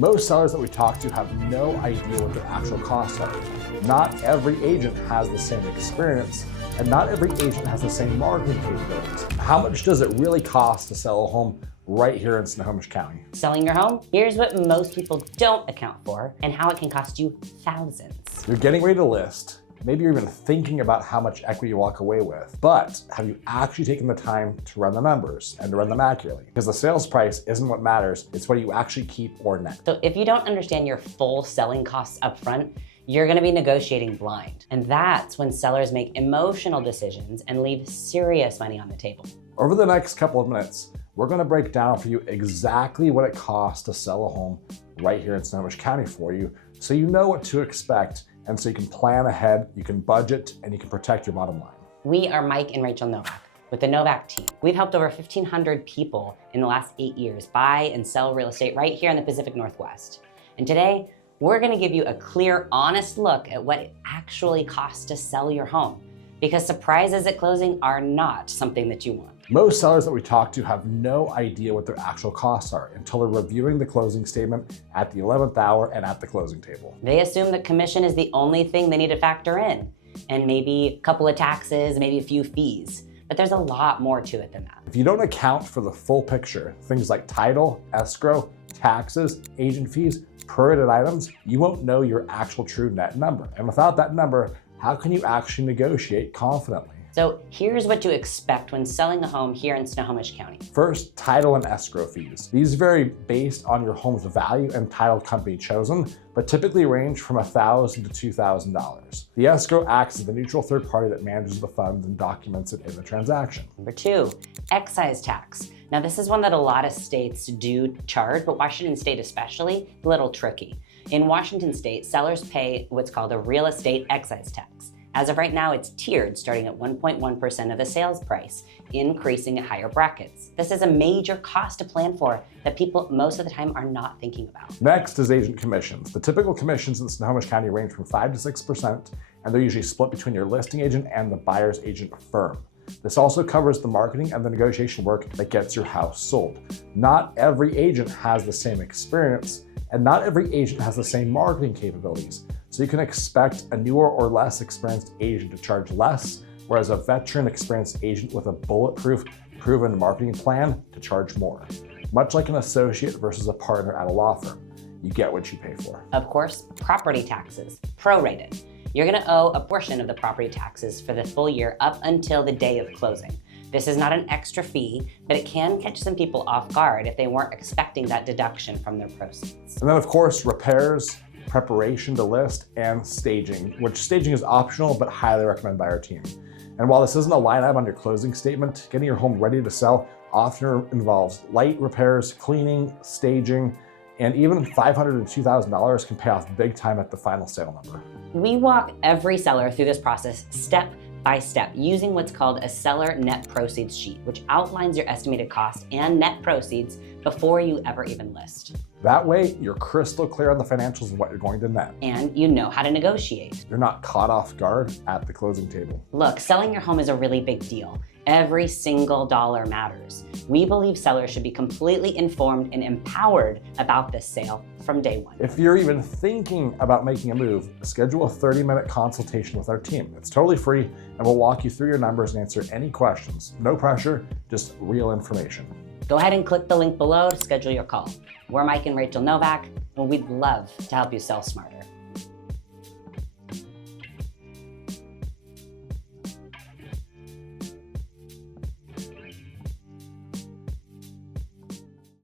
Most sellers that we talk to have no idea what their actual costs are. Not every agent has the same experience, and not every agent has the same marketing capabilities. How much does it really cost to sell a home right here in Snohomish County? Selling your home? Here's what most people don't account for and how it can cost you thousands. You're getting ready to list. Maybe you're even thinking about how much equity you walk away with, but have you actually taken the time to run the numbers and to run them accurately? Because the sales price isn't what matters, it's what you actually keep or net. So if you don't understand your full selling costs up front, you're gonna be negotiating blind. And that's when sellers make emotional decisions and leave serious money on the table. Over the next couple of minutes, we're gonna break down for you exactly what it costs to sell a home right here in Snohomish County for you, so you know what to expect, and so you can plan ahead, you can budget, and you can protect your bottom line. We are Mike and Rachel Novak with the Novak team. We've helped over 1,500 people in the last 8 years buy and sell real estate right here in the Pacific Northwest. And today, we're gonna give you a clear, honest look at what it actually costs to sell your home, because surprises at closing are not something that you want. Most sellers that we talk to have no idea what their actual costs are until they're reviewing the closing statement at the 11th hour and at the closing table. They assume that commission is the only thing they need to factor in, and maybe a couple of taxes, maybe a few fees. But there's a lot more to it than that. If you don't account for the full picture, things like title, escrow, taxes, agent fees, prorated items, you won't know your actual true net number. And without that number, how can you actually negotiate confidently? So here's what to expect when selling a home here in Snohomish County. First, title and escrow fees. These vary based on your home's value and title company chosen, but typically range from $1,000 to $2,000. The escrow acts as the neutral third party that manages the funds and documents it in the transaction. Number 2, excise tax. Now this is one that a lot of states do charge, but Washington State especially, a little tricky. In Washington State, sellers pay what's called a real estate excise tax. As of right now, it's tiered, starting at 1.1% of the sales price, increasing at higher brackets. This is a major cost to plan for that people most of the time are not thinking about. Next is agent commissions. The typical commissions in Snohomish County range from 5 to 6%, and they're usually split between your listing agent and the buyer's agent firm. This also covers the marketing and the negotiation work that gets your house sold. Not every agent has the same experience, and not every agent has the same marketing capabilities. So you can expect a newer or less experienced agent to charge less, whereas a veteran experienced agent with a bulletproof, proven marketing plan to charge more. Much like an associate versus a partner at a law firm, you get what you pay for. Of course, property taxes, prorated. You're gonna owe a portion of the property taxes for the full year up until the day of closing. This is not an extra fee, but it can catch some people off guard if they weren't expecting that deduction from their proceeds. And then of course, repairs, preparation to list, and staging, which staging is optional but highly recommended by our team. And while this isn't a line item on your closing statement, getting your home ready to sell often involves light repairs, cleaning, staging, and even $500 to $2,000 can pay off big time at the final sale number. We walk every seller through this process step by step using what's called a seller net proceeds sheet, which outlines your estimated cost and net proceeds before you ever even list. That way, you're crystal clear on the financials of what you're going to net. And you know how to negotiate. You're not caught off guard at the closing table. Look, selling your home is a really big deal. Every single dollar matters. We believe sellers should be completely informed and empowered about this sale from day one. If you're even thinking about making a move, schedule a 30-minute consultation with our team. It's totally free, and we'll walk you through your numbers and answer any questions. No pressure, just real information. Go ahead and click the link below to schedule your call. We're Mike and Rachel Novak, and we'd love to help you sell smarter.